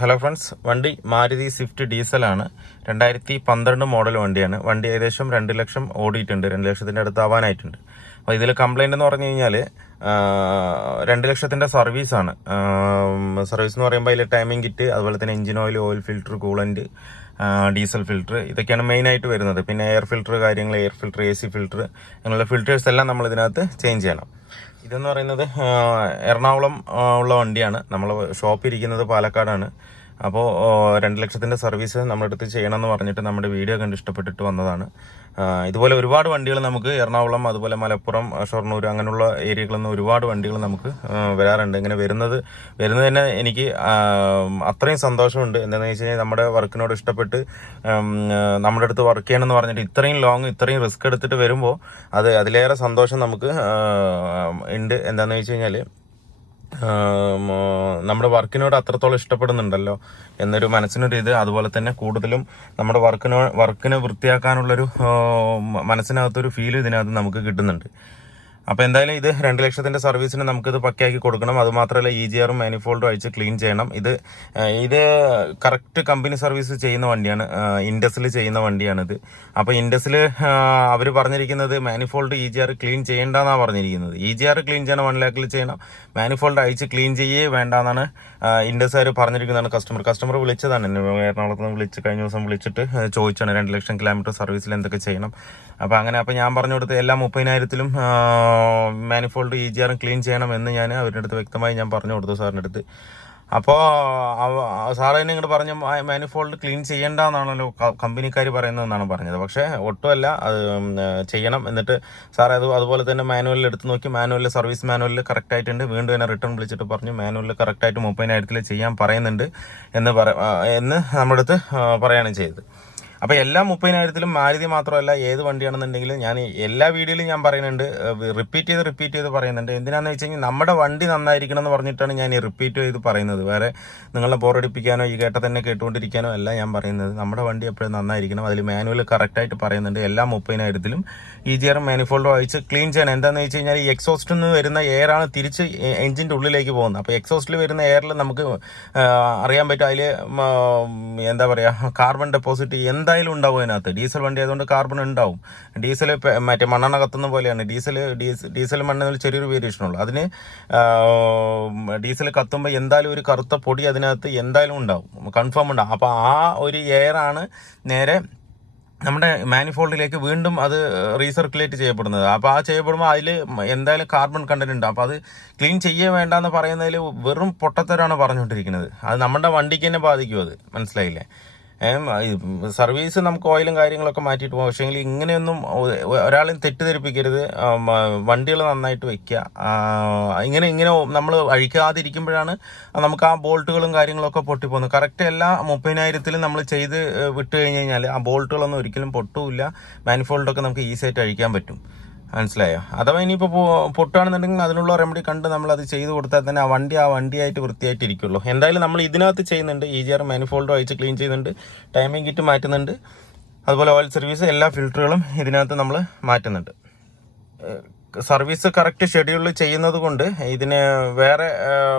Hello friends, വണ്ടി Maruti Swift ഡീസലാണ്. 2012 model വണ്ടിയാണ്. വണ്ടി ഏകദേശം 2 ലക്ഷം ഓടിയിട്ടുണ്ട്, 2 ലക്ഷത്തിൻ്റെ അടുത്ത് ആവാനായിട്ടുണ്ട്. അപ്പോൾ ഇതിൽ കംപ്ലൈൻറ്റ് എന്ന് പറഞ്ഞു കഴിഞ്ഞാൽ 2 ലക്ഷത്തിൻ്റെ സർവീസാണ്. സർവീസ് എന്ന് പറയുമ്പോൾ അതിൽ ടൈമിംഗ് കിറ്റ്, അതുപോലെ തന്നെ engine oil, oil filter, coolant, diesel filter, ഇതൊക്കെയാണ് മെയിനായിട്ട് വരുന്നത്. പിന്നെ എയർ ഫിൽറ്റർ കാര്യങ്ങൾ, എയർ ഫിൽറ്റർ, AC ഫിൽറ്റർ, അങ്ങനെയുള്ള ഫിൽറ്റേഴ്സ് എല്ലാം നമ്മൾ ഇതിനകത്ത് ചേഞ്ച് ചെയ്യണം. ഇതെന്ന് പറയുന്നത് എറണാകുളം ഉള്ള വണ്ടിയാണ്. നമ്മൾ ഷോപ്പ് ഇരിക്കുന്നത് പാലക്കാടാണ്. അപ്പോൾ 2 ലക്ഷത്തിൻ്റെ സർവീസ് നമ്മുടെ അടുത്ത് ചെയ്യണമെന്ന് പറഞ്ഞിട്ട് നമ്മുടെ വീഡിയോ കണ്ട് ഇഷ്ടപ്പെട്ടിട്ട് വന്നതാണ്. ഇതുപോലെ ഒരുപാട് വണ്ടികൾ നമുക്ക് എറണാകുളം, അതുപോലെ മലപ്പുറം, ഷൊർണൂർ, അങ്ങനെയുള്ള ഏരിയകളിൽ നിന്ന് ഒരുപാട് വണ്ടികൾ നമുക്ക് വരാറുണ്ട്. ഇങ്ങനെ വരുന്നത് തന്നെ എനിക്ക് അത്രയും സന്തോഷമുണ്ട്. എന്താണെന്ന് വെച്ച് കഴിഞ്ഞാൽ നമ്മുടെ വർക്കിനോട് ഇഷ്ടപ്പെട്ട് നമ്മുടെ അടുത്ത് വർക്ക് ചെയ്യണമെന്ന് പറഞ്ഞിട്ട് ഇത്രയും ലോങ്, ഇത്രയും റിസ്ക് എടുത്തിട്ട് വരുമ്പോൾ അതിലേറെ സന്തോഷം നമുക്ക് ഉണ്ട്. എന്താണെന്ന് വെച്ച് കഴിഞ്ഞാൽ നമ്മുടെ വർക്കിനോട് അത്രത്തോളം ഇഷ്ടപ്പെടുന്നുണ്ടല്ലോ എന്നൊരു മനസ്സിനൊരു ഇത്, അതുപോലെ തന്നെ കൂടുതലും നമ്മുടെ വർക്കിനെ വൃത്തിയാക്കാനുള്ളൊരു മനസ്സിനകത്തൊരു ഫീൽ ഇതിനകത്ത് നമുക്ക് കിട്ടുന്നുണ്ട്. അപ്പോൾ എന്തായാലും ഇത് 2 ലക്ഷത്തിൻ്റെ സർവീസിന് നമുക്കിത് പക്കയാക്കി കൊടുക്കണം. അതുമാത്രമല്ല EGR മാനിഫോൾഡും അയച്ച് ക്ലീൻ ചെയ്യണം. ഇത് കറക്റ്റ് കമ്പനി സർവീസ് ചെയ്യുന്ന വണ്ടിയാണ്, ഇൻഡസിൽ ചെയ്യുന്ന വണ്ടിയാണിത്. അപ്പോൾ ഇൻഡസിൽ അവർ പറഞ്ഞിരിക്കുന്നത് മാനിഫോൾഡ് EGR ക്ലീൻ ചെയ്യേണ്ടെന്നാണ് പറഞ്ഞിരിക്കുന്നത്. EGR ക്ലീൻ ചെയ്യണം, 1 ലാഖിൽ ചെയ്യണം, മാനിഫോൾഡ് അയച്ച് ക്ലീൻ ചെയ്യേ വേണ്ടെന്നാണ് ഇൻഡസുകാർ പറഞ്ഞിരിക്കുന്നതാണ്. കസ്റ്റമർ വിളിച്ചതാണ് എന്നെ, എറണാകുളത്ത് നിന്ന് കഴിഞ്ഞ ദിവസം വിളിച്ചിട്ട് ചോദിച്ചാണ് 2 ലക്ഷം കിലോമീറ്റർ സർവീസിൽ എന്തൊക്കെ ചെയ്യണം. അപ്പോൾ ഞാൻ പറഞ്ഞു കൊടുത്ത് എല്ലാ 30,000-ലും മാനിഫോൾഡ് EGR ക്ലീൻ ചെയ്യണമെന്ന് ഞാൻ അവരുടെ അടുത്ത് വ്യക്തമായി ഞാൻ പറഞ്ഞു കൊടുത്തു, സാറിൻ്റെ അടുത്ത്. അപ്പോൾ സാറ് തന്നെ ഇങ്ങോട്ട് പറഞ്ഞു മാനിഫോൾഡ് ക്ലീൻ ചെയ്യേണ്ടെന്നാണല്ലോ കമ്പനിക്കാർ പറയുന്നതെന്നാണ് പറഞ്ഞത്. പക്ഷേ ഒട്ടുമല്ല, അത് ചെയ്യണം. എന്നിട്ട് സാർ അതുപോലെ തന്നെ മാനുവലിൽ എടുത്ത് നോക്കി, സർവീസ് മാനുവലിൽ കറക്റ്റ് ആയിട്ടുണ്ട്. വീണ്ടും എന്നെ റിട്ടേൺ വിളിച്ചിട്ട് പറഞ്ഞു മാനുവലിൽ കറക്റ്റായിട്ട് 30,000-ൽ ചെയ്യാൻ പറയുന്നുണ്ട് എന്ന് നമ്മുടെ അടുത്ത് പറയുകയാണ് ചെയ്തത്. അപ്പോൾ എല്ലാ 30,000-ലും മാരുതി മാത്രമല്ല, ഏത് വണ്ടിയാണെന്നുണ്ടെങ്കിലും ഞാൻ എല്ലാ വീഡിയോയിലും ഞാൻ പറയുന്നുണ്ട്, റിപ്പീറ്റ് ചെയ്ത് പറയുന്നുണ്ട്. എന്തിനാന്ന് വെച്ച് കഴിഞ്ഞാൽ നമ്മുടെ വണ്ടി നന്നായിരിക്കണം എന്ന് പറഞ്ഞിട്ടാണ് ഞാൻ ഈ റിപ്പീറ്റ് ചെയ്ത് പറയുന്നത്. വേറെ നിങ്ങളെ ബോറടിപ്പിക്കാനോ ഈ തന്നെ കേട്ടുകൊണ്ടിരിക്കാനോ അല്ല ഞാൻ പറയുന്നത്. നമ്മുടെ വണ്ടി എപ്പോഴും നന്നായിരിക്കണം. അതിൽ മാനുവൽ കറക്റ്റായിട്ട് പറയുന്നുണ്ട്. എല്ലാ 30,000-ലും EGR മാനിഫോൾഡോ അയച്ച് ക്ലീൻ ചെയ്യണം. എന്താണെന്ന് വെച്ച് കഴിഞ്ഞാൽ ഈ എക്സോസ്റ്റിൽ നിന്ന് വരുന്ന എയറാണ് തിരിച്ച് എഞ്ചിൻ്റെ ഉള്ളിലേക്ക് പോകുന്നത്. അപ്പോൾ എക്സോസ്റ്റിൽ വരുന്ന എയറിൽ നമുക്ക് അറിയാൻ പറ്റും, അതിൽ എന്താ പറയുക, കാർബൺ ഡെപ്പോസിറ്റ് എന്തായാലും ഉണ്ടാവും അതിനകത്ത്. ഡീസൽ വണ്ടി ആയതുകൊണ്ട് കാർബൺ ഉണ്ടാവും. ഡീസൽ മറ്റേ മണ്ണെണ്ണ കത്തുന്ന പോലെയാണ്. ഡീസൽ മണ്ണെണ്ണയിൽ ചെറിയൊരു വേരിയേഷനുള്ളൂ. അതിന് ഡീസൽ കത്തുമ്പോൾ എന്തായാലും ഒരു കറുത്ത പൊടി അതിനകത്ത് എന്തായാലും ഉണ്ടാവും, കൺഫേം ഉണ്ടാവും. അപ്പോൾ ആ ഒരു എയറാണ് നേരെ നമ്മുടെ മാനിഫോൾഡിലേക്ക് വീണ്ടും അത് റീസർക്കുലേറ്റ് ചെയ്യപ്പെടുന്നത്. അപ്പോൾ ആ ചെയ്യപ്പെടുമ്പോൾ അതിൽ എന്തായാലും കാർബൺ കണ്ടന്റ് ഉണ്ട്. അപ്പോൾ അത് ക്ലീൻ ചെയ്യേ വേണ്ടെന്ന് പറയുന്നതിൽ വെറും പൊട്ടത്തരാണ് പറഞ്ഞുകൊണ്ടിരിക്കുന്നത്. അത് നമ്മുടെ വണ്ടിക്ക് തന്നെ ബാധിക്കും. അത് മനസ്സിലായില്ലേ? സർവീസ് നമുക്ക് ഓയിലും കാര്യങ്ങളൊക്കെ മാറ്റിയിട്ട് പോകും. പക്ഷേ ഇങ്ങനെയൊന്നും ഒരാളെയും തെറ്റിദ്ധരിപ്പിക്കരുത്. വണ്ടികൾ നന്നായിട്ട് വെക്കുക. ഇങ്ങനെ നമ്മൾ അഴിക്കാതിരിക്കുമ്പോഴാണ് നമുക്ക് ആ ബോൾട്ടുകളും കാര്യങ്ങളൊക്കെ പൊട്ടിപ്പോകുന്നത്. കറക്റ്റ് എല്ലാ 30,000-ലും നമ്മൾ ചെയ്ത് വിട്ട് കഴിഞ്ഞ് കഴിഞ്ഞാൽ ആ ബോൾട്ടുകളൊന്നും ഒരിക്കലും പൊട്ടുമില്ല. മാനിഫോൾഡൊക്കെ നമുക്ക് ഈസി ആയിട്ട് അഴിക്കാൻ പറ്റും. മനസ്സിലായോ? അഥവാ ഇനിയിപ്പോൾ പൊട്ടുകയാണെന്നുണ്ടെങ്കിൽ അതിനുള്ള റെമഡി കണ്ട് നമ്മളത് ചെയ്ത് കൊടുത്താൽ തന്നെ ആ വണ്ടിയായിട്ട് വൃത്തിയായിട്ട് ഇരിക്കുള്ളൂ. എന്തായാലും നമ്മൾ ഇതിനകത്ത് ചെയ്യുന്നുണ്ട്. EGR മാനിഫോൾഡും അയച്ച് ക്ലീൻ ചെയ്യുന്നുണ്ട്, ടൈമിംഗ് കിറ്റ് മാറ്റുന്നുണ്ട്, അതുപോലെ ഓയിൽ സർവീസ്, എല്ലാ ഫിൽറ്ററുകളും ഇതിനകത്ത് നമ്മൾ മാറ്റുന്നുണ്ട്. സർവീസ് കറക്റ്റ് ഷെഡ്യൂളിൽ ചെയ്യുന്നത് കൊണ്ട് ഇതിന് വേറെ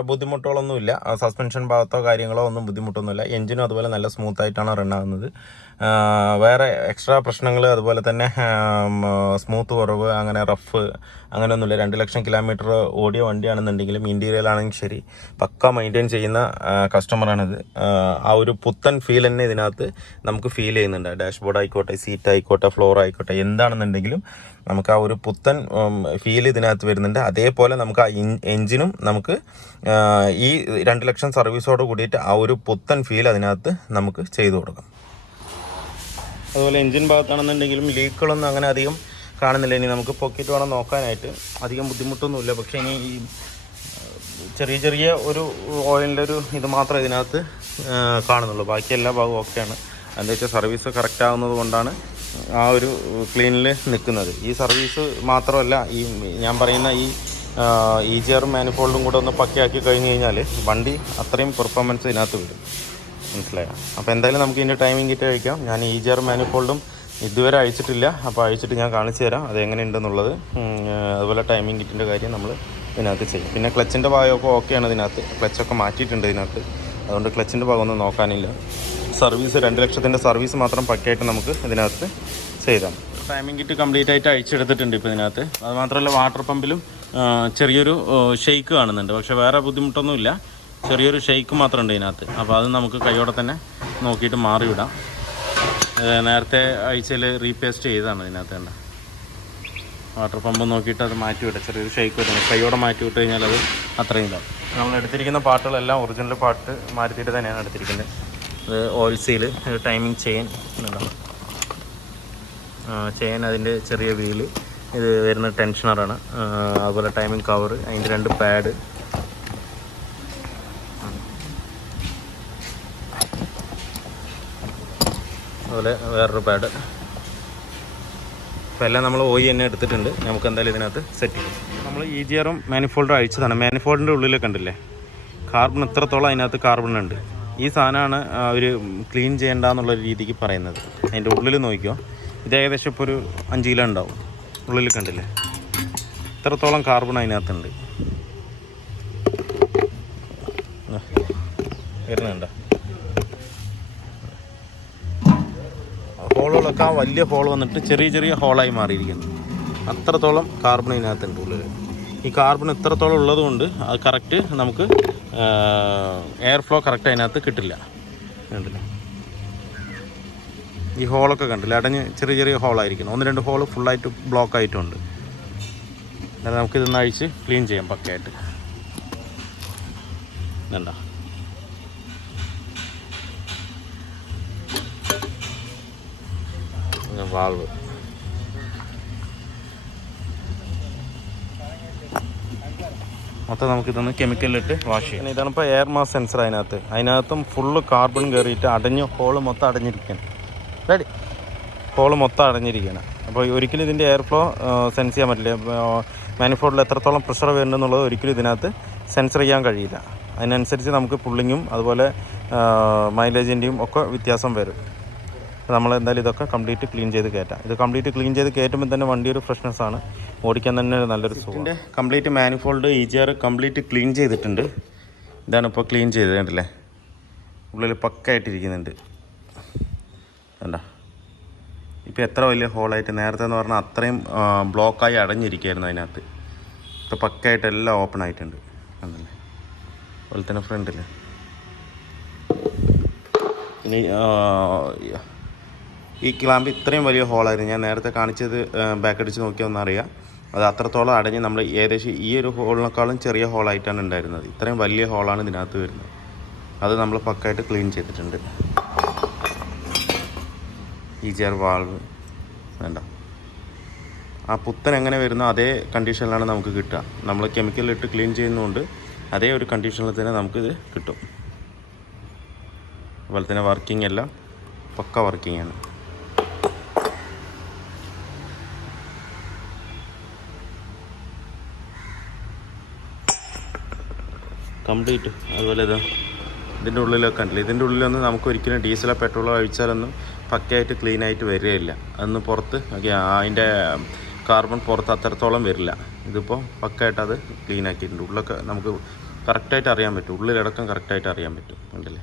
ബുദ്ധിമുട്ടുകളൊന്നുമില്ല. സസ്പെൻഷൻ ഭാഗത്തോ കാര്യങ്ങളോ ഒന്നും ബുദ്ധിമുട്ടൊന്നുമില്ല. എഞ്ചിനും അതുപോലെ നല്ല സ്മൂത്തായിട്ടാണ് റൺ ആകുന്നത്. വേറെ എക്സ്ട്രാ പ്രശ്നങ്ങൾ, അതുപോലെ തന്നെ സ്മൂത്ത് കുറവ്, അങ്ങനെ റഫ് അങ്ങനെയൊന്നുമില്ല. 2 ലക്ഷം കിലോമീറ്റർ ഓടിയ വണ്ടിയാണെന്നുണ്ടെങ്കിലും ഇൻറ്റീരിയലാണെങ്കിൽ ശരി പക്ക മെയിൻറ്റെയിൻ ചെയ്യുന്ന കസ്റ്റമറാണിത്. ആ ഒരു പുത്തൻ ഫീൽ തന്നെ ഇതിനകത്ത് നമുക്ക് ഫീൽ ചെയ്യുന്നുണ്ട്. ഡാഷ്ബോർഡ് ആയിക്കോട്ടെ, സീറ്റ് ആയിക്കോട്ടെ, ഫ്ലോർ ആയിക്കോട്ടെ, എന്താണെന്നുണ്ടെങ്കിലും നമുക്ക് ആ ഒരു പുത്തൻ ഫീൽ ഇതിനകത്ത് വരുന്നുണ്ട്. അതേപോലെ നമുക്ക് ആ എഞ്ചിനും നമുക്ക് ഈ 2 ലക്ഷം സർവീസോട് കൂടിയിട്ട് ആ ഒരു പുത്തൻ ഫീൽ അതിനകത്ത് നമുക്ക് ചെയ്തു കൊടുക്കാം. അതുപോലെ എഞ്ചിൻ ഭാഗത്താണെന്നുണ്ടെങ്കിലും ലീക്കുകളൊന്നും അങ്ങനെ അധികം കാണുന്നില്ല. ഇനി നമുക്ക് പൊക്കിയിട്ട് വേണം നോക്കാനായിട്ട്. അധികം ബുദ്ധിമുട്ടൊന്നുമില്ല. പക്ഷേ ഇനി ഈ ചെറിയ ഒരു ഓയിലിൻ്റെ ഒരു ഇത് മാത്രമേ ഇതിനകത്ത് കാണുന്നുള്ളൂ. ബാക്കി എല്ലാ ഭാഗവും ഓക്കെയാണ്. എന്താ വെച്ചാൽ സർവീസ് കറക്റ്റ് ആകുന്നത് കൊണ്ടാണ് ആ ഒരു ക്ലീനിൽ നിൽക്കുന്നത്. ഈ സർവീസ് മാത്രമല്ല, ഈ ഞാൻ പറയുന്ന ഈ EGR മാനിഫോൾഡും കൂടെ ഒന്ന് പക്കയാക്കി കഴിഞ്ഞ് കഴിഞ്ഞാൽ വണ്ടി അത്രയും പെർഫോമൻസ് ഇതിനകത്ത് വരും. മനസ്സിലായോ? അപ്പോൾ എന്തായാലും നമുക്ക് ഇതിൻ്റെ ടൈമിംഗ് കിറ്റ് കഴിക്കാം. ഞാൻ EGR മാനിഫോൾഡും ഇതുവരെ അയച്ചിട്ടില്ല. അപ്പോൾ അയച്ചിട്ട് ഞാൻ കാണിച്ചു തരാം അതെങ്ങനെയുണ്ടെന്നുള്ളത്. അതുപോലെ ടൈമിംഗ് കിറ്റിൻ്റെ കാര്യം നമ്മൾ ഇതിനകത്ത് ചെയ്യും. പിന്നെ ക്ലച്ചിൻ്റെ ഭാഗമൊക്കെ ഓക്കെയാണ് ഇതിനകത്ത്. ക്ലച്ചൊക്കെ മാറ്റിയിട്ടുണ്ട് ഇതിനകത്ത്. അതുകൊണ്ട് ക്ലച്ചിൻ്റെ ഭാഗമൊന്നും നോക്കാനില്ല. സർവീസ് 2 ലക്ഷത്തിൻ്റെ സർവീസ് മാത്രം പക്കയായിട്ട് നമുക്ക് ഇതിനകത്ത് ചെയ്താൽ. ടൈമിംഗ് കിറ്റ് കംപ്ലീറ്റ് ആയിട്ട് അഴിച്ചെടുത്തിട്ടുണ്ട് ഇപ്പോൾ ഇതിനകത്ത്. അതുമാത്രമല്ല വാട്ടർ പമ്പിലും ചെറിയൊരു ഷെയ്ക്ക് കാണുന്നുണ്ട്. പക്ഷേ വേറെ ബുദ്ധിമുട്ടൊന്നുമില്ല, ചെറിയൊരു ഷെയ്ക്ക് മാത്രമുണ്ട് ഇതിനകത്ത്. അപ്പോൾ അത് നമുക്ക് കൈയോടെ തന്നെ നോക്കിയിട്ട് മാറിവിടാം. നേരത്തെ ആഴ്ചയിൽ റീപേസ്റ്റ് ചെയ്തതാണ് ഇതിനകത്ത്. വേണ്ട വാട്ടർ പമ്പ് നോക്കിയിട്ട് അത് മാറ്റിവിടാം. ചെറിയൊരു ഷെയ്ക്ക് വരുന്നത് കൈയോടെ മാറ്റി വിട്ട് കഴിഞ്ഞാൽ അത് അത്രയും ഇതാവും. നമ്മൾ എടുത്തിരിക്കുന്ന പാർട്ടുകളെല്ലാം ഒറിജിനൽ പാർട്ട് മാറ്റിയിട്ട് തന്നെയാണ് എടുത്തിരിക്കുന്നത്. അത് ഓയിൽ സീല്, ടൈമിംഗ് ചെയിൻ ഉണ്ടാവും, ചെയിൻ അതിൻ്റെ ചെറിയ വീല്, ഇത് വരുന്ന ടെൻഷനറാണ്, അതുപോലെ ടൈമിംഗ് കവർ, അതിൻ്റെ 2 പാഡ്, അതുപോലെ വേറൊരു പാഡ്. അപ്പോൾ എല്ലാം നമ്മൾ OE തന്നെ എടുത്തിട്ടുണ്ട്. നമുക്ക് എന്തായാലും ഇതിനകത്ത് സെറ്റ് ചെയ്യും. നമ്മൾ EGRും മാനിഫോൾഡും അഴിച്ചതാണ്. മാനിഫോൾഡിൻ്റെ ഉള്ളിൽ കണ്ടില്ലേ കാർബൺ എത്രത്തോളം അതിനകത്ത് കാർബൺ ഉണ്ട്. ഈ സാധനമാണ് അവർ ക്ലീൻ ചെയ്യേണ്ടെന്നുള്ള രീതിക്ക് പറയുന്നത്. അതിൻ്റെ ഉള്ളിൽ നോക്കിയോ, ഇത് ഏകദേശം ഇപ്പോൾ ഒരു 5 കിലോ ഉണ്ടാവും. ഉള്ളിൽ കണ്ടില്ലേ ഇത്രത്തോളം കാർബൺ അതിനകത്തുണ്ട്. വരുന്നുണ്ടോ ഹോളുകളൊക്കെ? വലിയ ഹോൾ വന്നിട്ട് ചെറിയ ചെറിയ ഹോളായി മാറിയിരിക്കുന്നു. അത്രത്തോളം കാർബൺ ഇതിനകത്തുണ്ട് ഉള്ളിൽ. ഈ കാർബൺ ഇത്രത്തോളം ഉള്ളത് കൊണ്ട് അത് കറക്റ്റ് നമുക്ക് എയർ ഫ്ലോ കറക്റ്റ് അതിനകത്ത് കിട്ടില്ല. കണ്ടില്ലേ ഈ ഹോളൊക്കെ കണ്ടില്ല, അടഞ്ഞ് ചെറിയ ചെറിയ ഹോളായിരിക്കണം. 1-2 ഹോള് ഫുള്ളായിട്ട് ബ്ലോക്ക് ആയിട്ടുണ്ട്. അതായത് നമുക്കിതൊന്ന് അഴിച്ച് ക്ലീൻ ചെയ്യാം പക്കയായിട്ട്. ഇതുണ്ടോ വാൾവ്. മൊത്തം നമുക്കിതൊന്ന് കെമിക്കലിലിട്ട് വാഷ് ചെയ്യാം. ഇതാണിപ്പോൾ എയർ മാസ് സെൻസർ. അതിനകത്തും ഫുള്ള് കാർബൺ കയറിയിട്ട് അടഞ്ഞ് ഹോള് മൊത്തം അടഞ്ഞിരിക്കുകയാണ്. റെഡി, ഹോള് മൊത്തം അടഞ്ഞിരിക്കുകയാണ്. അപ്പോൾ ഒരിക്കലും ഇതിൻ്റെ എയർ ഫ്ലോ സെൻസ് ചെയ്യാൻ പറ്റില്ല. മാനിഫോൾഡിൽ എത്രത്തോളം പ്രഷർ വരുന്നുണ്ടെന്നുള്ളത് ഒരിക്കലും ഇതിനകത്ത് സെൻസർ ചെയ്യാൻ കഴിയില്ല. അതിനനുസരിച്ച് നമുക്ക് പുള്ളിങ്ങും അതുപോലെ മൈലേജിൻ്റെയും ഒക്കെ വ്യത്യാസം വരും. നമ്മൾ എന്തായാലും ഇതൊക്കെ കംപ്ലീറ്റ് ക്ലീൻ ചെയ്ത് കയറ്റാം. ഇത് കംപ്ലീറ്റ് ക്ലീൻ ചെയ്ത് കയറ്റുമ്പോൾ തന്നെ വണ്ടി ഒരു ഫ്രഷ്നെസ്സാണ്, ഓടിക്കാൻ തന്നെ നല്ലൊരു സുഖം. Complete manifold EGR complete clean ചെയ്തിട്ടുണ്ട്. ഇതാണ് ഇപ്പോൾ ക്ലീൻ ചെയ്തത്. കണ്ടില്ലേ ഉള്ളിൽ പക്കയായിട്ടിരിക്കുന്നുണ്ട്. കണ്ടോ ഇപ്പോൾ എത്ര വലിയ ഹോളായിട്ട്. നേരത്തെ എന്ന് പറഞ്ഞാൽ അത്രയും ബ്ലോക്കായി അടഞ്ഞിരിക്കുകയായിരുന്നു അതിനകത്ത്. ഇപ്പോൾ പക്കയായിട്ട് എല്ലാം ഓപ്പൺ ആയിട്ടുണ്ട്. കണ്ടല്ലേ അതുപോലെ തന്നെ ഫ്രണ്ടിൽ. ഇനി ഈ ക്ലാമ്പ് ഇത്രയും വലിയ ഹോളായിരുന്നു. ഞാൻ നേരത്തെ കാണിച്ചത് ബാക്ക് അടിച്ച് നോക്കിയാൽ ഒന്നറിയാം. അത് അത്രത്തോളം അടഞ്ഞ് നമ്മൾ ഏകദേശം ഈ ഒരു ഹോളിനേക്കാളും ചെറിയ ഹോളായിട്ടാണ് ഉണ്ടായിരുന്നത്. ഇത്രയും വലിയ ഹോളാണ് ഇതിനകത്ത് വരുന്നത്. അത് നമ്മൾ പക്കായിട്ട് ക്ലീൻ ചെയ്തിട്ടുണ്ട്. EGR വാൾവ് വേണ്ട, ആ പുത്തൻ എങ്ങനെ വരുന്നോ അതേ കണ്ടീഷനിലാണ് നമുക്ക് കിട്ടുക. നമ്മൾ കെമിക്കലിട്ട് ക്ലീൻ ചെയ്യുന്നതുകൊണ്ട് അതേ ഒരു കണ്ടീഷനിൽ തന്നെ നമുക്കിത് കിട്ടും. അതുപോലെ തന്നെ വർക്കിംഗ് എല്ലാം പക്ക വർക്കിംഗ് ആണ്. കംപ്ലീറ്റ്. അതുപോലെ ഇതിൻ്റെ ഉള്ളിലൊക്കെ ഉണ്ടല്ലോ, ഇതിൻ്റെ ഉള്ളിലൊന്നും നമുക്ക് ഒരിക്കലും ഡീസലോ പെട്രോളോ ഒഴിച്ചാലൊന്നും പക്കയായിട്ട് ക്ലീൻ ആയിട്ട് വരികയില്ല. അതൊന്ന് പുറത്ത് അതിൻ്റെ കാർബൺ പുറത്ത് അത്രത്തോളം വരില്ല. ഇതിപ്പോൾ പക്കയായിട്ട് അത് ക്ലീൻ ആക്കിയിട്ടുണ്ട്. ഉള്ളൊക്കെ നമുക്ക് കറക്റ്റായിട്ട് അറിയാൻ പറ്റും, ഉള്ളിലടക്കം കറക്റ്റായിട്ട് അറിയാൻ പറ്റും. ഉണ്ടല്ലേ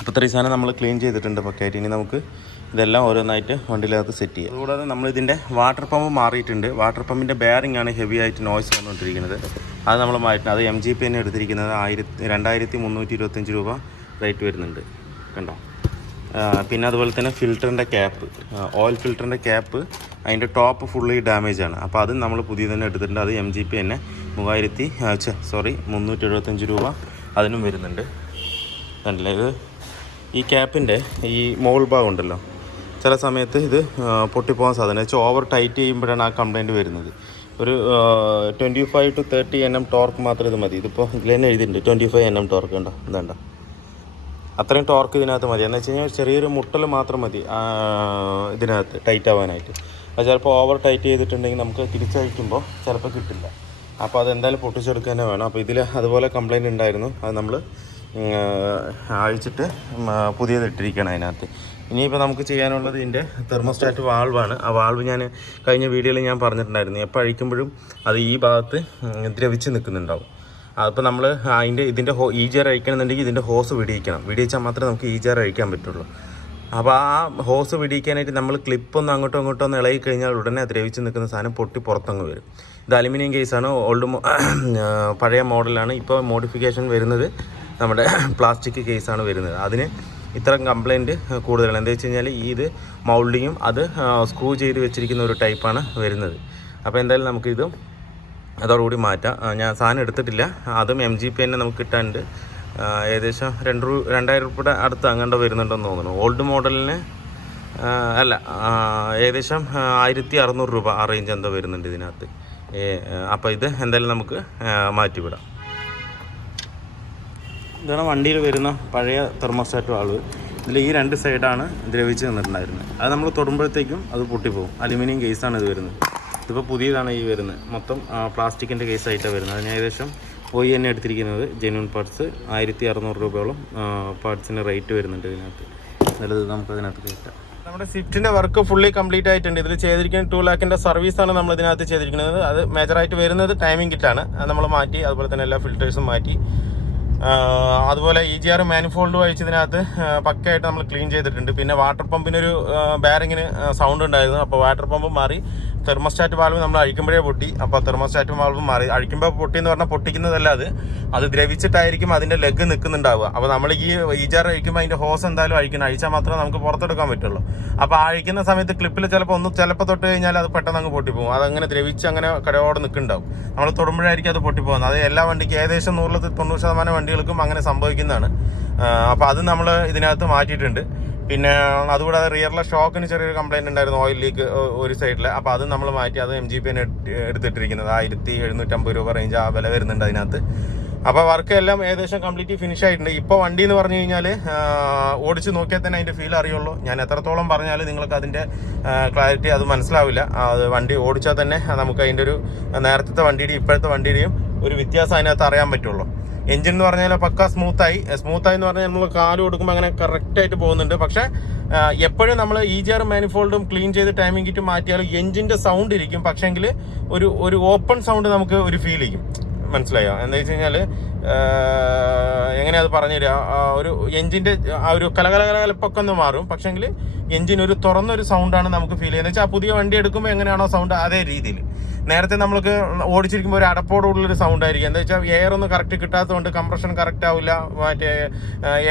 അപ്പോൾ ഇത്രയും സാധനം നമ്മൾ ക്ലീൻ ചെയ്തിട്ടുണ്ട് പക്കയായിട്ട്. ഇനി നമുക്ക് ഇതെല്ലാം ഓരോന്നായിട്ട് വണ്ടിയിലകത്ത് സെറ്റ് ചെയ്യാം. അതുകൂടാതെ നമ്മളിതിൻ്റെ വാട്ടർ പമ്പ് മാറിയിട്ടുണ്ട്. വാട്ടർ പമ്പിൻ്റെ ബെയറിംഗ് ആണ് ഹെവി ആയിട്ട് നോയ്സ് വന്നുകൊണ്ടിരിക്കുന്നത്. അത് നമ്മൾ മാറ്റണം. അത് MGP തന്നെ എടുത്തിരിക്കുന്നത് 2325 രൂപ റേറ്റ് വരുന്നുണ്ട്. കണ്ടോ. പിന്നെ അതുപോലെ തന്നെ ഫിൽറ്ററിൻ്റെ ക്യാപ്പ്, ഓയിൽ ഫിൽറ്ററിൻ്റെ ക്യാപ്പ് അതിൻ്റെ ടോപ്പ് ഫുള്ളി ഡാമേജ് ആണ്. അപ്പോൾ അത് നമ്മൾ പുതിയ തന്നെ എടുത്തിട്ടുണ്ട്. അത് MGP തന്നെ 375 രൂപ അതിനും വരുന്നുണ്ട്. കണ്ടില്ലേ, ഇത് ഈ ക്യാപ്പിൻ്റെ ഈ മോൾ ഭാഗം ഉണ്ടല്ലോ, ചില സമയത്ത് ഇത് പൊട്ടിപ്പോകാൻ സാധ്യത. വെച്ചാൽ ഓവർ ടൈറ്റ് ചെയ്യുമ്പോഴാണ് ആ കംപ്ലയിൻറ്റ് വരുന്നത്. ഒരു 25 to 30 Nm ടോർക്ക് മാത്രം ഇത് മതി. ഇതിപ്പോൾ ഇതിൽ തന്നെ എഴുതിയിട്ടുണ്ട് 25 Nm ടോർക്ക്. ഉണ്ടോ, ഇതുണ്ടോ, അത്രയും ടോർക്ക് ഇതിനകത്ത് മതി. എന്ന് വെച്ച് കഴിഞ്ഞാൽ ചെറിയൊരു മുട്ടൽ മാത്രം മതി ഇതിനകത്ത് ടൈറ്റ് ആവാനായിട്ട്. അത് ചിലപ്പോൾ ഓവർ ടൈറ്റ് ചെയ്തിട്ടുണ്ടെങ്കിൽ നമുക്ക് തിരിച്ചയക്കുമ്പോൾ ചിലപ്പോൾ കിട്ടില്ല. അപ്പോൾ അതെന്തായാലും പൊട്ടിച്ചെടുക്കുക തന്നെ വേണം. അപ്പോൾ ഇതിൽ അതുപോലെ കംപ്ലയിൻറ്റ് ഉണ്ടായിരുന്നു. അത് നമ്മൾ അഴിച്ചിട്ട് പുതിയത് ഇട്ടിരിക്കുകയാണ് അതിനകത്ത്. ഇനിയിപ്പോൾ നമുക്ക് ചെയ്യാനുള്ളത് ഇതിൻ്റെ തെർമോസ്റ്റാറ്റ് വാൾവാണ്. ആ വാൾവ് ഞാൻ കഴിഞ്ഞ വീഡിയോയിൽ ഞാൻ പറഞ്ഞിട്ടുണ്ടായിരുന്നു. എപ്പോൾ അഴിക്കുമ്പോഴും അത് ഈ ഭാഗത്ത് ദ്രവിച്ച് നിൽക്കുന്നുണ്ടാവും. അതിപ്പോൾ നമ്മൾ ഇതിൻ്റെ EGR അഴിക്കണമെന്നുണ്ടെങ്കിൽ ഇതിൻ്റെ ഹോസ് വെടിയിച്ചാൽ മാത്രമേ നമുക്ക് EGR അഴിക്കാൻ പറ്റുള്ളൂ. അപ്പോൾ ആ ഹോസ് വെടിയിക്കാനായിട്ട് നമ്മൾ ക്ലിപ്പൊന്ന് അങ്ങോട്ടോ ഇങ്ങോട്ടോ ഒന്ന് ഇളകി കഴിഞ്ഞാൽ ഉടനെ ദ്രവിച്ച് നിൽക്കുന്ന സാധനം പൊട്ടി പുറത്തങ്ങ് വരും. ഇത് അലുമിനിയം കേസാണ്, പഴയ മോഡലാണ്. ഇപ്പോൾ മോഡിഫിക്കേഷൻ വരുന്നത് നമ്മുടെ പ്ലാസ്റ്റിക് കേസാണ് വരുന്നത്. അതിന് ഇത്തരം കംപ്ലയിൻറ്റ് കൂടുതലാണ്. എന്താ വെച്ച് കഴിഞ്ഞാൽ ഇത് മൗൾഡിങ്ങും അത് സ്ക്രൂ ചെയ്ത് വെച്ചിരിക്കുന്ന ഒരു ടൈപ്പാണ് വരുന്നത്. അപ്പോൾ എന്തായാലും നമുക്കിതും അതോടുകൂടി മാറ്റാം. ഞാൻ സാധനം എടുത്തിട്ടില്ല, അതും MGP തന്നെ നമുക്ക് കിട്ടാനുണ്ട്. ഏകദേശം 2000 രൂപയുടെ അടുത്ത് അങ്ങോട്ട് വരുന്നുണ്ടെന്ന് തോന്നുന്നു. ഓൾഡ് മോഡലിന് അല്ല, ഏകദേശം 1600 രൂപ ആ റേഞ്ച് എന്തോ വരുന്നുണ്ട് ഇതിനകത്ത്. അപ്പോൾ ഇത് എന്തായാലും നമുക്ക് മാറ്റിവിടാം. ഇതാണ് വണ്ടിയിൽ വരുന്ന പഴയ തെർമോസ്റ്റാറ്റ് വാൾവ്. ഇതിൽ ഈ 2 സൈഡാണ് ദ്രവിച്ച് നിന്നിട്ടുണ്ടായിരുന്നത്. അത് നമ്മൾ തൊടുമ്പോഴത്തേക്കും അത് പൊട്ടിപ്പോകും. അലുമിനിയം കേസാണ് ഇത് വരുന്നത്. ഇതിപ്പോൾ പുതിയതാണ് ഈ വരുന്നത്. മൊത്തം പ്ലാസ്റ്റിക്കിൻ്റെ കേസായിട്ടാണ് വരുന്നത്. അതിന് ഏകദേശം OE തന്നെ എടുത്തിരിക്കുന്നത് ജെന്യൂൻ പാർട്സ് 1600 രൂപയോളം പാർട്സിന് റേറ്റ് വരുന്നുണ്ട് ഇതിനകത്ത്. നല്ലത് നമുക്കതിനകത്ത് കിട്ടാം. നമ്മുടെ സ്വിഫ്റ്റിൻ്റെ വർക്ക് ഫുള്ളി കംപ്ലീറ്റ് ആയിട്ടുണ്ട്. ഇതിൽ ചെയ്തിരിക്കുന്ന 2 lakhൻ്റെ സർവീസാണ് നമ്മൾ ഇതിനകത്ത് ചെയ്തിരിക്കുന്നത്. അത് മേജറായിട്ട് വരുന്നത് ടൈമിംഗ് കിറ്റാണ്. അത് നമ്മൾ മാറ്റി, അതുപോലെ തന്നെ എല്ലാ ഫിൽറ്റേഴ്സും മാറ്റി. അതുപോലെ EGR മാനിഫോൾഡ് അഴിച്ചതിനകത്ത് പക്കയായിട്ട് നമ്മൾ ക്ലീൻ ചെയ്തിട്ടുണ്ട്. പിന്നെ വാട്ടർ പമ്പിനൊരു ബാരിങ്ങിന് സൗണ്ട് ഉണ്ടായിരുന്നു. അപ്പോൾ വാട്ടർ പമ്പ് മാറി. തെർമോസ്റ്റാറ്റ് വാൾവ് നമ്മൾ അഴിക്കുമ്പോഴേ പൊട്ടി. അപ്പോൾ തെർമോസ്റ്റാറ്റ് വാൾവ് മാറി. അഴിക്കുമ്പോൾ പൊട്ടി എന്ന് പറഞ്ഞാൽ പൊട്ടിക്കുന്നതല്ല, അത് ദ്രവിച്ചിട്ടായിരിക്കും അതിൻ്റെ ലെഗ് നിൽക്കുന്നുണ്ടാവുക. അപ്പോൾ നമ്മൾ ഈ EGR അഴിക്കുമ്പോൾ അതിൻ്റെ ഹോസ് എന്തായാലും അഴിച്ചാൽ മാത്രമേ നമുക്ക് പുറത്തെടുക്കാൻ പറ്റുള്ളൂ. അപ്പോൾ അഴിക്കുന്ന സമയത്ത് ക്ലിപ്പിൽ ചിലപ്പോൾ തൊട്ട് കഴിഞ്ഞാൽ അത് പെട്ടെന്ന് അങ്ങ് പൊട്ടിപ്പോകും. അതങ്ങനെ ദ്രവിച്ച് അങ്ങനെ കടയോടെ നിൽക്കുന്നുണ്ടാവും. നമ്മൾ തൊടുമ്പോഴായിരിക്കും അത് പൊട്ടിപ്പോകുന്നത്. അത് എല്ലാ വണ്ടിക്കും ഏകദേശം 100% വണ്ടികൾക്കും അങ്ങനെ സംഭവിക്കുന്നതാണ്. അപ്പോൾ അത് നമ്മൾ ഇതിനകത്ത് മാറ്റിയിട്ടുണ്ട്. പിന്നെ അതുകൂടാതെ റിയറിലെ ഷോക്കിന് ചെറിയൊരു കംപ്ലയിൻറ്റ് ഉണ്ടായിരുന്നു, ഓയിൽ ലീക്ക് ഒരു സൈഡിൽ. അപ്പോൾ അത് നമ്മൾ മാറ്റി. അത് MGP എടുത്തിട്ടിരിക്കുന്നത് 1750 രൂപ റേഞ്ച് ആ വില വരുന്നുണ്ട് അതിനകത്ത്. അപ്പോൾ വർക്ക് എല്ലാം ഏകദേശം കംപ്ലീറ്റ് ഫിനിഷ് ആയിട്ടുണ്ട്. ഇപ്പോൾ വണ്ടി എന്ന് പറഞ്ഞു കഴിഞ്ഞാൽ ഓടിച്ച് നോക്കിയാൽ തന്നെ അതിൻ്റെ ഫീൽ അറിയുള്ളൂ. ഞാൻ എത്രത്തോളം പറഞ്ഞാൽ നിങ്ങൾക്ക് അതിൻ്റെ ക്ലാരിറ്റി അത് മനസ്സിലാവില്ല. അത് വണ്ടി ഓടിച്ചാൽ തന്നെ നമുക്ക് അതിൻ്റെ ഒരു നേരത്തെ വണ്ടിയുടെയും ഇപ്പോഴത്തെ വണ്ടിയുടെയും ഒരു വ്യത്യാസം അതിനകത്ത് അറിയാൻ പറ്റുള്ളൂ. എഞ്ചിൻ എന്ന് പറഞ്ഞാൽ പക്ക സ്മൂത്തായി എന്ന് പറഞ്ഞാൽ നമ്മൾ കാല് കൊടുക്കുമ്പോൾ അങ്ങനെ കറക്റ്റായിട്ട് പോകുന്നുണ്ട്. പക്ഷേ എപ്പോഴും നമ്മൾ EGR മാനിഫോൾഡും ക്ലീൻ ചെയ്ത് ടൈമിംഗ് കിറ്റ് മാറ്റിയാലും എഞ്ചിൻ്റെ സൗണ്ട് ഇരിക്കും. പക്ഷേങ്കിൽ ഒരു ഓപ്പൺ സൗണ്ട് നമുക്ക് ഒരു ഫീൽ ചെയ്യും. മനസ്സിലായോ? എന്താ വെച്ച് കഴിഞ്ഞാൽ എങ്ങനെയാ അത് പറഞ്ഞുതരിക, ഒരു എഞ്ചിൻ്റെ ആ ഒരു കലകലകലപ്പൊക്കെ ഒന്ന് മാറും. പക്ഷേങ്കിൽ എഞ്ചിൻ ഒരു തുറന്നൊരു സൗണ്ടാണ് നമുക്ക് ഫീൽ ചെയ്യുന്നത്. വെച്ചാൽ ആ പുതിയ വണ്ടി എടുക്കുമ്പോൾ എങ്ങനെയാണോ സൗണ്ട് അതേ രീതിയിൽ. നേരത്തെ നമ്മൾക്ക് ഓടിച്ചിരിക്കുമ്പോൾ ഒരു അടപ്പോടുള്ളൊരു സൗണ്ട് ആയിരിക്കും. എന്താ വെച്ചാൽ എയർ ഒന്നും കറക്റ്റ് കിട്ടാത്തതുകൊണ്ട് കംപ്രഷൻ കറക്റ്റ് ആവില്ല, മറ്റേ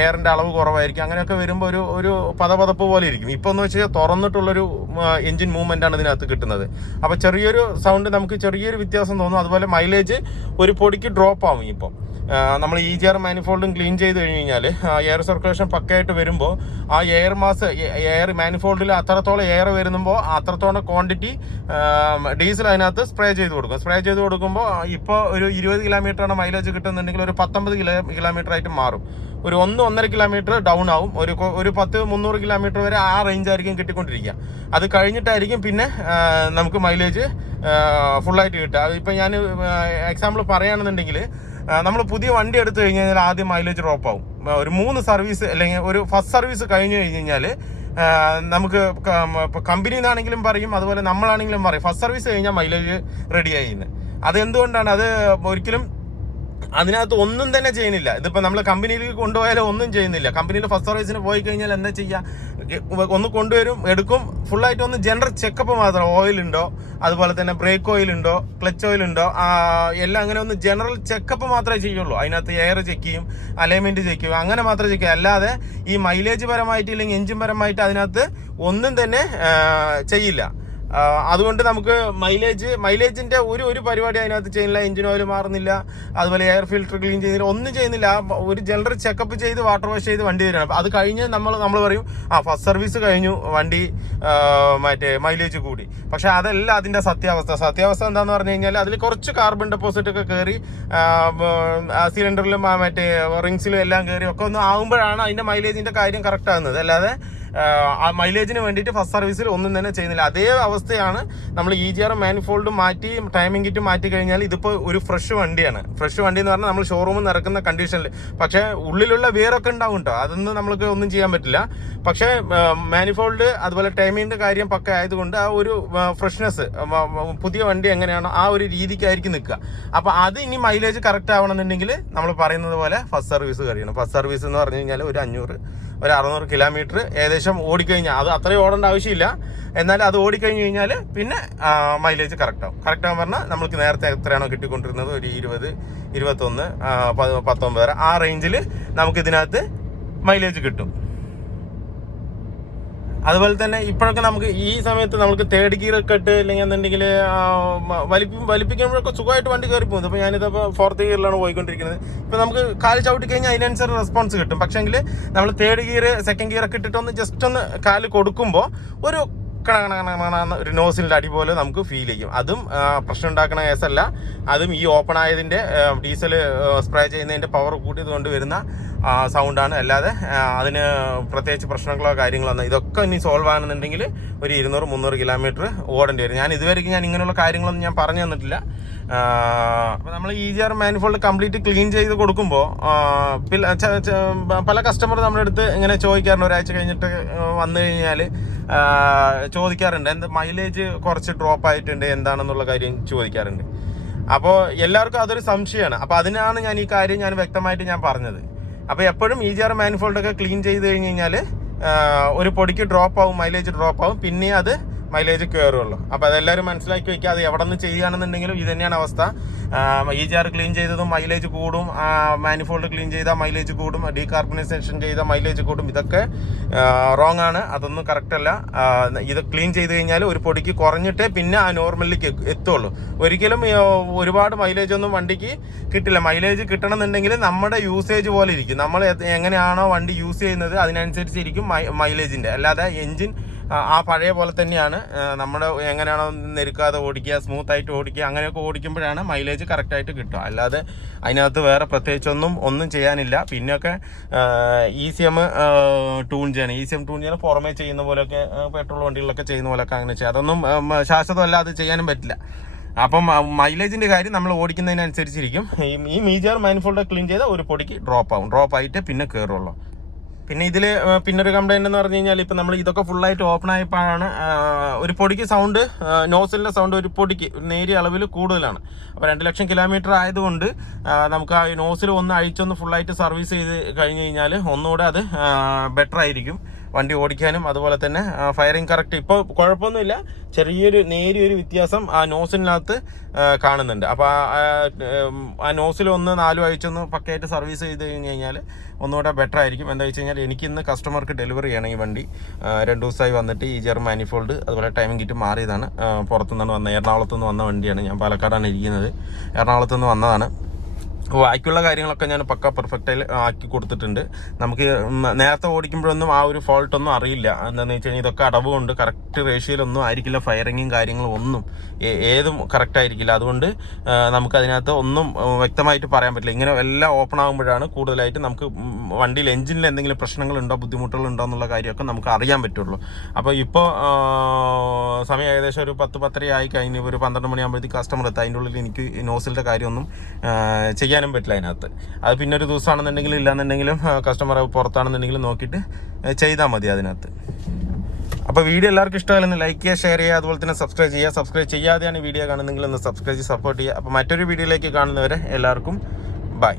എയറിൻ്റെ അളവ് കുറവായിരിക്കും. അങ്ങനെയൊക്കെ വരുമ്പോൾ ഒരു പതപതപ്പ് പോലെ ഇരിക്കും. ഇപ്പോൾ എന്ന് വെച്ചാൽ തുറന്നിട്ടുള്ളൊരു എഞ്ചിൻ മൂവ്മെൻ്റ് ആണ് ഇതിനകത്ത് കിട്ടുന്നത്. അപ്പോൾ ചെറിയൊരു സൗണ്ട് നമുക്ക് ചെറിയൊരു വ്യത്യാസം തോന്നും. അതുപോലെ മൈലേജ് ഒരു പൊടിക്ക് ഡ്രോപ്പ് ആവും. ഇപ്പോൾ നമ്മൾ EGR മാനിഫോൾഡും ക്ലീൻ ചെയ്ത് കഴിഞ്ഞ് കഴിഞ്ഞാൽ എയർ സർക്കുലേഷൻ പക്കയായിട്ട് വരുമ്പോൾ ആ എയർ മാനിഫോൾഡിൽ അത്രത്തോളം എയർ വരുമ്പോൾ അത്രത്തോളം ക്വാണ്ടിറ്റി ഡീസൽ അതിനകത്ത് സ്പ്രേ ചെയ്ത് കൊടുക്കുമ്പോൾ ഇപ്പോൾ ഒരു 20 കിലോമീറ്ററാണ് മൈലേജ് കിട്ടുന്നുണ്ടെങ്കിൽ ഒരു 19 കിലോമീറ്റർ ആയിട്ട് മാറും. ഒരു 1-1.5 കിലോമീറ്റർ ഡൗൺ ആവും. ഒരു 10-300 കിലോമീറ്റർ വരെ ആ റേഞ്ച് ആയിരിക്കും കിട്ടിക്കൊണ്ടിരിക്കുക. അത് കഴിഞ്ഞിട്ടായിരിക്കും പിന്നെ നമുക്ക് മൈലേജ് ഫുള്ളായിട്ട് കിട്ടുക. അതിപ്പോൾ ഞാൻ എക്സാമ്പിൾ പറയുകയാണെന്നുണ്ടെങ്കിൽ നമ്മൾ പുതിയ വണ്ടി എടുത്തു കഴിഞ്ഞ് കഴിഞ്ഞാൽ ആദ്യം മൈലേജ് ഡ്രോപ്പ് ആവും. ഒരു 3 സർവീസ് അല്ലെങ്കിൽ ഒരു ഫസ്റ്റ് സർവീസ് കഴിഞ്ഞ് കഴിഞ്ഞാൽ നമുക്ക് കമ്പനിയിൽ നിന്നാണെങ്കിലും പറയും, അതുപോലെ നമ്മളാണെങ്കിലും പറയും ഫസ്റ്റ് സർവീസ് കഴിഞ്ഞാൽ മൈലേജ് റെഡിയായി എന്ന്. അതെന്തുകൊണ്ടാണ്? അത് ഒരിക്കലും അതിനകത്ത് ഒന്നും തന്നെ ചെയ്യുന്നില്ല. ഇതിപ്പോൾ നമ്മൾ കമ്പനിയിലേക്ക് കൊണ്ടുപോയാലും ഒന്നും ചെയ്യുന്നില്ല. കമ്പനിയിൽ ഫസ്റ്റ് സർവീസിന് പോയി കഴിഞ്ഞാൽ എന്താ ചെയ്യുക? ഒന്ന് കൊണ്ടുവരും, എടുക്കും, ഫുള്ളായിട്ട് ഒന്ന് ജനറൽ ചെക്കപ്പ് മാത്രം. ഓയിലുണ്ടോ, അതുപോലെ തന്നെ ബ്രേക്ക് ഓയിലുണ്ടോ, ക്ലച്ച് ഓയിലുണ്ടോ, എല്ലാം അങ്ങനെ ഒന്ന് ജനറൽ ചെക്കപ്പ് മാത്രമേ ചെയ്യുള്ളൂ. അതിനകത്ത് എയർ ചെക്ക് ചെയ്യും, അലൈൻമെൻറ്റ് ചെക്ക് ചെയ്യും, അങ്ങനെ മാത്രമേ ചെക്ക് ചെയ്യും. അല്ലാതെ ഈ മൈലേജ് പരമായിട്ട് ഇല്ലെങ്കിൽ എഞ്ചിൻ പരമായിട്ട് അതിനകത്ത് ഒന്നും തന്നെ ചെയ്യില്ല. അതുകൊണ്ട് നമുക്ക് മൈലേജിന്റെ ഒരു പരിപാടി അതിനകത്ത് ചെയ്യുന്നില്ല. എഞ്ചിൻ ഓയിൽ മാറുന്നില്ല, അതുപോലെ എയർ ഫിൽറ്റർ ക്ലീൻ ചെയ്യുന്നില്ല, ഒന്നും ചെയ്യുന്നില്ല. ഒരു ജനറൽ ചെക്കപ്പ് ചെയ്ത് വാട്ടർ വാഷ് ചെയ്ത് വണ്ടി തരാണ്. അത് കഴിഞ്ഞ് നമ്മൾ പറയും ഫസ്റ്റ് സർവീസ് കഴിഞ്ഞു, വണ്ടി മറ്റേ മൈലേജ് കൂടി. പക്ഷെ അതല്ല അതിന്റെ സത്യാവസ്ഥ എന്താന്ന് പറഞ്ഞു കഴിഞ്ഞാൽ അതിൽ കുറച്ച് കാർബൺ ഡെപ്പോസിറ്റ് ഒക്കെ കയറി സിലിണ്ടറിലും മറ്റേ റിങ്സിലും എല്ലാം കയറി ഒക്കെ ഒന്ന് ആകുമ്പോഴാണ് അതിന്റെ മൈലേജിന്റെ കാര്യം കറക്റ്റ് ആകുന്നത്. അല്ലാതെ ആ മൈലേജിന് വേണ്ടിയിട്ട് ഫസ്റ്റ് സർവീസിൽ ഒന്നും തന്നെ ചെയ്യുന്നില്ല. അതേ അവസ്ഥയാണ് നമ്മൾ EGR മാനിഫോൾഡ് മാറ്റി ടൈമിംഗ് കിറ്റ് മാറ്റി കഴിഞ്ഞാൽ ഇതിപ്പോൾ ഒരു ഫ്രഷ് വണ്ടിയാണ്. ഫ്രഷ് വണ്ടി എന്ന് പറഞ്ഞാൽ നമ്മൾ ഷോറൂമിൽ നിന്ന് ഇറക്കുന്ന കണ്ടീഷനിൽ. പക്ഷേ ഉള്ളിലുള്ള വേറൊക്കെ ഉണ്ടാവും കേട്ടോ, അതൊന്നും നമ്മൾക്ക് ഒന്നും ചെയ്യാൻ പറ്റില്ല. പക്ഷേ മാനിഫോൾഡ് അതുപോലെ ടൈമിങ്ങിൻ്റെ കാര്യം പക്ക ആയതുകൊണ്ട് ആ ഒരു ഫ്രഷ്നെസ് പുതിയ വണ്ടി എങ്ങനെയാണോ ആ ഒരു രീതിക്കായിരിക്കും നിൽക്കുക. അപ്പോൾ അത് ഇനി മൈലേജ് കറക്റ്റ് ആവണമെന്നുണ്ടെങ്കിൽ നമ്മൾ പറയുന്നത് പോലെ ഫസ്റ്റ് സർവീസ് കഴിയണം. ഫസ്റ്റ് സർവീസ് എന്ന് പറഞ്ഞു കഴിഞ്ഞാൽ ഒരു 600 കിലോമീറ്റർ ഏകദേശം ഓടിക്കഴിഞ്ഞാൽ, അത് അത്രയും ഓടേണ്ട ആവശ്യമില്ല, എന്നാലും അത് ഓടിക്കഴിഞ്ഞ് കഴിഞ്ഞാൽ പിന്നെ മൈലേജ് കറക്റ്റാവും. കറക്റ്റാവും പറഞ്ഞാൽ നമ്മൾക്ക് നേരത്തെ എത്രയാണോ കിട്ടിക്കൊണ്ടിരുന്നത് ഒരു 20, 21, 19 വരെ ആ റേഞ്ചിൽ നമുക്ക് ഇതിനകത്ത് മൈലേജ് കിട്ടും. അതുപോലെ തന്നെ ഇപ്പോഴൊക്കെ നമുക്ക് ഈ സമയത്ത് നമുക്ക് തേർഡ് ഗിയർ ഒക്കെ ഇട്ട് അല്ലെങ്കിൽ എന്നുണ്ടെങ്കിൽ വലിപ്പിക്കുമ്പോഴൊക്കെ സുഖമായിട്ട് വണ്ടി കയറി പോകുന്നത്. അപ്പോൾ ഞാനിതിപ്പോൾ ഫോർത്ത് ഗിയറിലാണ് പോയിക്കൊണ്ടിരിക്കുന്നത്. ഇപ്പോൾ നമുക്ക് കാല് ചവിട്ടി കഴിഞ്ഞാൽ അതിനനുസരിച്ച് റെസ്പോൺസ് കിട്ടും. പക്ഷേങ്കിൽ നമ്മൾ തേർഡ് ഗിയർ സെക്കൻഡ് ഗിയർ ഒക്കെ ഇട്ടിട്ട് ജസ്റ്റ് ഒന്ന് കാല് കൊടുക്കുമ്പോൾ ഒരു ഒരു നോസിലിൻ്റെ അടി പോലെ നമുക്ക് ഫീൽ ചെയ്യും. അതും പ്രശ്നം ഉണ്ടാക്കുന്ന കേസല്ല, അതും ഈ ഓപ്പൺ ആയതിൻ്റെ ഡീസൽ സ്പ്രേ ചെയ്യുന്നതിൻ്റെ പവർ കൂട്ടിയത് കൊണ്ട് വരുന്ന സൗണ്ടാണ്. അല്ലാതെ അതിന് പ്രത്യേകിച്ച് പ്രശ്നങ്ങളോ കാര്യങ്ങളോ ഒന്നും. ഇതൊക്കെ ഇനി സോൾവ് ആണെന്നുണ്ടെങ്കിൽ ഒരു 200-300 കിലോമീറ്റർ ഓടേണ്ടി വരും. ഞാൻ ഇതുവരെയ്ക്ക് ഇങ്ങനെയുള്ള കാര്യങ്ങളൊന്നും ഞാൻ പറഞ്ഞു തന്നിട്ടില്ല. അപ്പോൾ നമ്മൾ EGR മാനിഫോൾഡ് കംപ്ലീറ്റ് ക്ലീൻ ചെയ്ത് കൊടുക്കുമ്പോൾ പല കസ്റ്റമർ നമ്മുടെ അടുത്ത് ഇങ്ങനെ ചോദിക്കാറുണ്ട്, ഒരാഴ്ച കഴിഞ്ഞിട്ട് വന്നു കഴിഞ്ഞാൽ ചോദിക്കാറുണ്ട്, എന്ത് മൈലേജ് കുറച്ച് ഡ്രോപ്പ് ആയിട്ടുണ്ട് എന്താണെന്നുള്ള കാര്യം ചോദിക്കാറുണ്ട്. അപ്പോൾ എല്ലാവർക്കും അതൊരു സംശയമാണ്. അപ്പോൾ അതിനാണ് ഞാൻ ഈ കാര്യം വ്യക്തമായിട്ട് പറഞ്ഞത്. അപ്പോൾ എപ്പോഴും EGR മാനിഫോൾഡൊക്കെ ക്ലീൻ ചെയ്ത് കഴിഞ്ഞ് കഴിഞ്ഞാൽ ഒരു പൊടിക്ക് ഡ്രോപ്പ് ആവും, മൈലേജ് ഡ്രോപ്പ് ആവും, പിന്നെ അത് മൈലേജ് കയറുള്ളൂ. അപ്പോൾ അതെല്ലാവരും മനസ്സിലാക്കി വെക്കുക. അത് എവിടെ നിന്ന് ചെയ്യുകയാണെന്നുണ്ടെങ്കിലും ഇത് തന്നെയാണ് അവസ്ഥ. EGR ക്ലീൻ ചെയ്തതും മൈലേജ് കൂടും, മാനിഫോൾഡ് ക്ലീൻ ചെയ്താൽ മൈലേജ് കൂടും, ഡീകാർബണൈസേഷൻ ചെയ്താൽ മൈലേജ് കൂടും. ഇതൊക്കെ റോങ് ആണ്, അതൊന്നും കറക്റ്റ് അല്ല. ഇത് ക്ലീൻ ചെയ്ത് കഴിഞ്ഞാൽ ഒരു പൊടിക്ക് കുറഞ്ഞിട്ടേ പിന്നെ ആ നോർമലിലേക്ക് എത്തുള്ളൂ. ഒരിക്കലും ഒരുപാട് മൈലേജ് ഒന്നും വണ്ടിക്ക് കിട്ടില്ല. മൈലേജ് കിട്ടണമെന്നുണ്ടെങ്കിൽ നമ്മുടെ യൂസേജ് പോലെ ഇരിക്കും. നമ്മൾ എങ്ങനെയാണോ വണ്ടി യൂസ് ചെയ്യുന്നത് അതിനനുസരിച്ചിരിക്കും മൈലേജിൻ്റെ. അല്ലാതെ എൻജിൻ ആ പഴയ പോലെ തന്നെയാണ്. നമ്മുടെ എങ്ങനെയാണോ നെരുക്കാതെ ഓടിക്കുക, സ്മൂത്തായിട്ട് ഓടിക്കുക, അങ്ങനെയൊക്കെ ഓടിക്കുമ്പോഴാണ് മൈലേജ് കറക്റ്റായിട്ട് കിട്ടുക. അല്ലാതെ അതിനകത്ത് വേറെ പ്രത്യേകിച്ചൊന്നും ചെയ്യാനില്ല. പിന്നെയൊക്കെ ECM ട്യൂൺ ചെയ്യണം പുറമേ ചെയ്യുന്ന പോലെയൊക്കെ പെട്രോൾ വണ്ടികളിലൊക്കെ ചെയ്യുന്ന പോലെയൊക്കെ അങ്ങനെ ചെയ്യാം. അതൊന്നും ശാശ്വതമല്ല, അത് ചെയ്യാനും പറ്റില്ല. അപ്പം മൈലേജിൻ്റെ കാര്യം നമ്മൾ ഓടിക്കുന്നതിനനുസരിച്ചിരിക്കും. ഈ EGR മാനിഫോൾഡ് ക്ലീൻ ചെയ്താൽ ഒരു പൊടിക്ക് ഡ്രോപ്പ് ആയിട്ട് പിന്നെ കയറുള്ളൂ. പിന്നെ ഇതിൽ പിന്നൊരു കംപ്ലൈൻറ്റ് എന്ന് പറഞ്ഞു കഴിഞ്ഞാൽ ഇപ്പം നമ്മൾ ഇതൊക്കെ ഫുള്ളായിട്ട് ഓപ്പൺ ആയപ്പോഴാണ് ഒരു പൊടിക്ക് സൗണ്ട്, നോസിലിൻ്റെ സൗണ്ട് ഒരു പൊടിക്ക് നേരിയ അളവിൽ കൂടുതലാണ്. അപ്പോൾ 2 ലക്ഷം കിലോമീറ്റർ ആയതുകൊണ്ട് നമുക്ക് ആ നോസിൽ ഒന്ന് അഴിച്ചൊന്ന് ഫുള്ളായിട്ട് സർവീസ് ചെയ്ത് കഴിഞ്ഞ് കഴിഞ്ഞാൽ ഒന്നുകൂടെ അത് ബെറ്റർ ആയിരിക്കും വണ്ടി ഓടിക്കാനും. അതുപോലെ തന്നെ ഫയറിങ് കറക്റ്റ് ഇപ്പോൾ കുഴപ്പമൊന്നുമില്ല, നേരിയൊരു വ്യത്യാസം ആ നോസിനകത്ത് കാണുന്നുണ്ട്. അപ്പോൾ ആ നോസിൽ 4 അഴിച്ചൊന്ന് പക്കയായിട്ട് സർവീസ് ചെയ്ത് കഴിഞ്ഞ് കഴിഞ്ഞാൽ ഒന്നുകൂടെ ബെറ്റർ ആയിരിക്കും. എന്താ വെച്ച് കഴിഞ്ഞാൽ എനിക്കിന്ന് കസ്റ്റമർക്ക് ഡെലിവറി ചെയ്യണം ഈ വണ്ടി. 2 ദിവസമായി വന്നിട്ട് EGR മാനിഫോൾഡ് അതുപോലെ ടൈമിംഗ് കിറ്റ് മാറിയതാണ്. പുറത്തുനിന്നാണ് വന്നത്, എറണാകുളത്തുനിന്ന് വന്ന വണ്ടിയാണ്. ഞാൻ പാലക്കാടാണ് ഇരിക്കുന്നത്, എറണാകുളത്തുനിന്ന് വന്നതാണ്. അപ്പോൾ ബാക്കിയുള്ള കാര്യങ്ങളൊക്കെ ഞാൻ പക്ക പെർഫെക്റ്റായി ആക്കി കൊടുത്തിട്ടുണ്ട്. നമുക്ക് നേരത്തെ ഓടിക്കുമ്പോഴൊന്നും ആ ഒരു ഫോൾട്ടൊന്നും അറിയില്ല. എന്താണെന്ന് വെച്ച് കഴിഞ്ഞാൽ ഇതൊക്കെ അടവ് കൊണ്ട് കറക്റ്റ് റേഷ്യോയിലൊന്നും ആയിരിക്കില്ല, ഫയറിങ്ങും കാര്യങ്ങളും ഒന്നും ഏതും കറക്റ്റ് ആയിരിക്കില്ല. അതുകൊണ്ട് നമുക്കതിനകത്ത് ഒന്നും വ്യക്തമായിട്ട് പറയാൻ പറ്റില്ല. ഇങ്ങനെ എല്ലാം ഓപ്പൺ ആകുമ്പോഴാണ് കൂടുതലായിട്ട് നമുക്ക് വണ്ടിയിൽ എഞ്ചിനിൽ എന്തെങ്കിലും പ്രശ്നങ്ങളുണ്ടോ ബുദ്ധിമുട്ടുകളുണ്ടോ എന്നുള്ള കാര്യമൊക്കെ നമുക്ക് അറിയാൻ പറ്റുള്ളൂ. അപ്പോൾ ഇപ്പോൾ സമയം ഏകദേശം ഒരു 10-10:30 ആയി കഴിഞ്ഞ് ഒരു 12 മണിയാകുമ്പോഴത്തേക്ക് കസ്റ്റമർ എത്താം. അതിൻ്റെ ഉള്ളിൽ എനിക്ക് നോസിലിൻ്റെ കാര്യമൊന്നും ചെയ്യാനും പറ്റില്ല അതിനകത്ത്. അത് പിന്നെ ഒരു ദിവസമാണെന്നുണ്ടെങ്കിലും ഇല്ലാന്നുണ്ടെങ്കിലും കസ്റ്റമർ പുറത്താണെന്നുണ്ടെങ്കിലും നോക്കിയിട്ട് ചെയ്താൽ മതി അതിനകത്ത്. അപ്പോൾ വീഡിയോ എല്ലാവർക്കും ഇഷ്ടമായാലും ലൈക്ക് ചെയ്യുക, ഷെയർ ചെയ്യുക, അതുപോലെ തന്നെ സബ്സ്ക്രൈബ് ചെയ്യാതെയാണ് വീഡിയോ കാണുന്നെങ്കിൽ ഒന്ന് സബ്സ്ക്രൈബ് ചെയ്ത് സപ്പോർട്ട് ചെയ്യുക. അപ്പോൾ മറ്റൊരു വീഡിയോയിലേക്ക് കാണുന്നവരെ എല്ലാവർക്കും ബൈ.